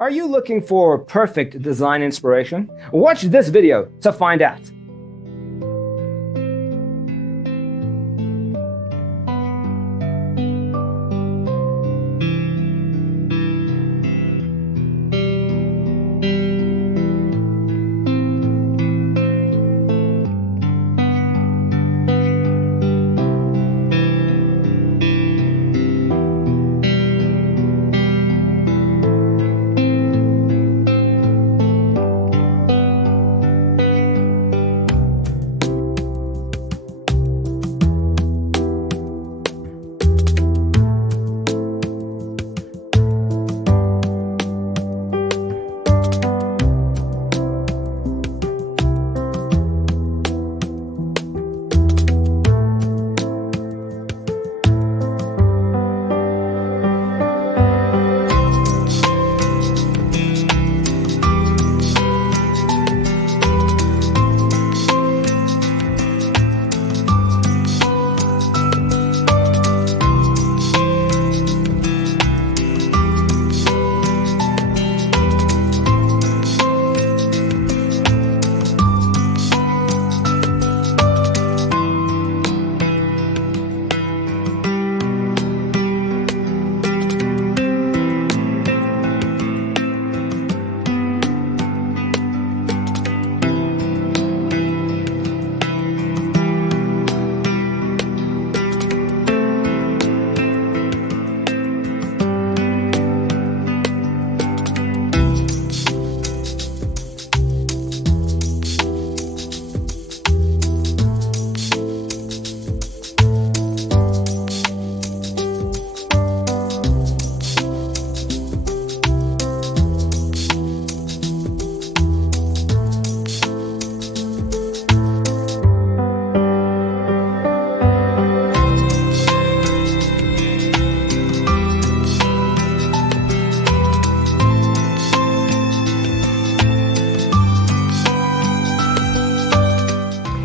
Are you looking for perfect design inspiration? Watch this video to find out.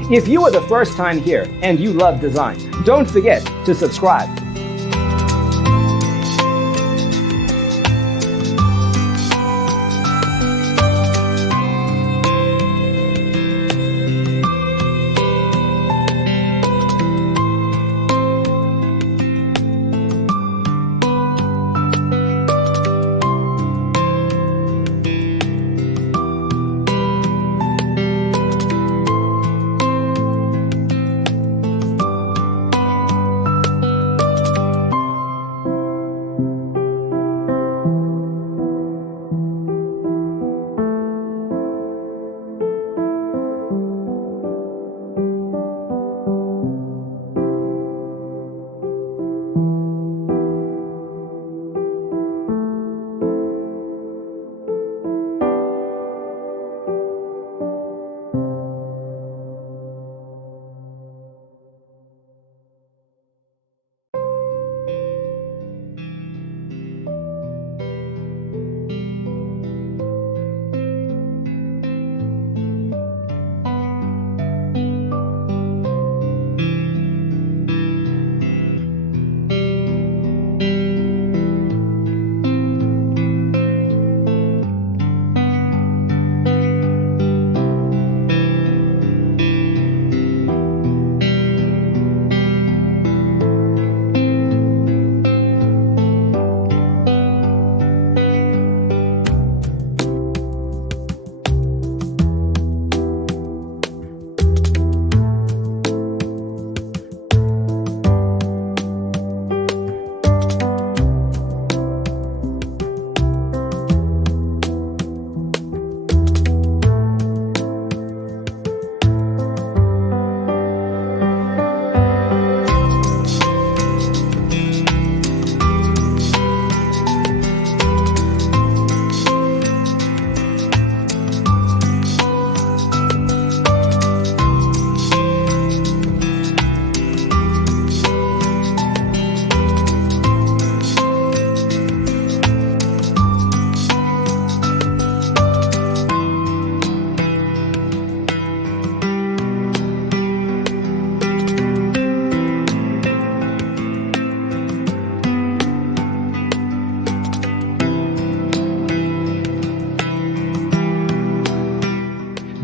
If you are the first time here and you love design, don't forget to subscribe.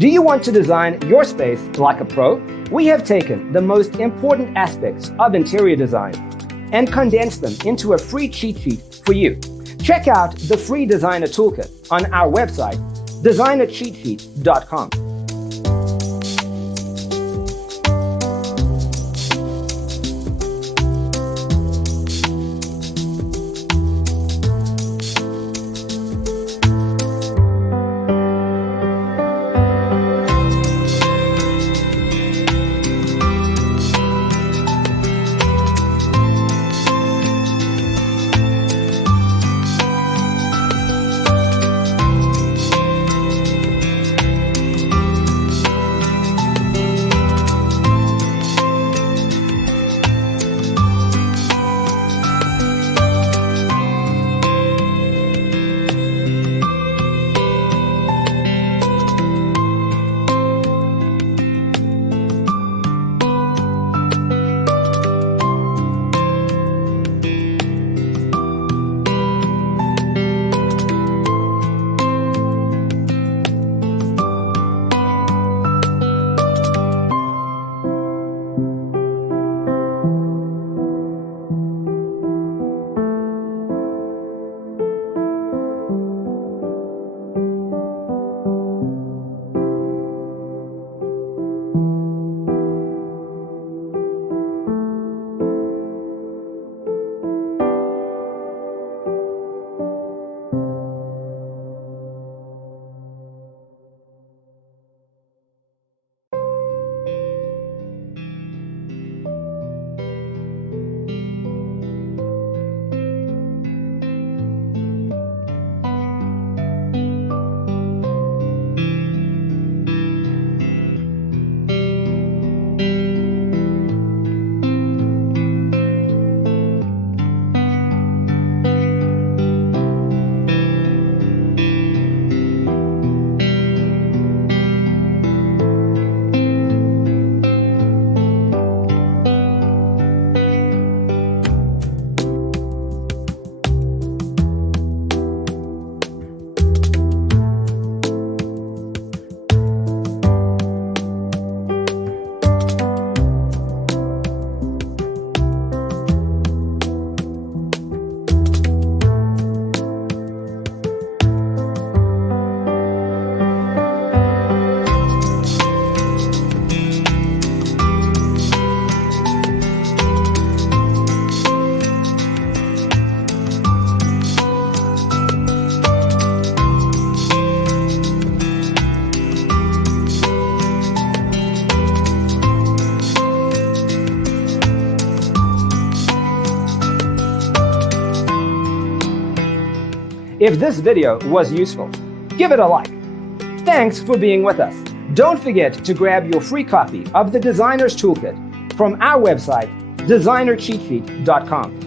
Do you want to design your space like a pro? We have taken the most important aspects of interior design and condensed them into a free cheat sheet for you. Check out the free designer toolkit on our website, designercheatsheet.com. If this video was useful, give it a like. Thanks for being with us. Don't forget to grab your free copy of the Designer's Toolkit from our website, designercheatsheet.com.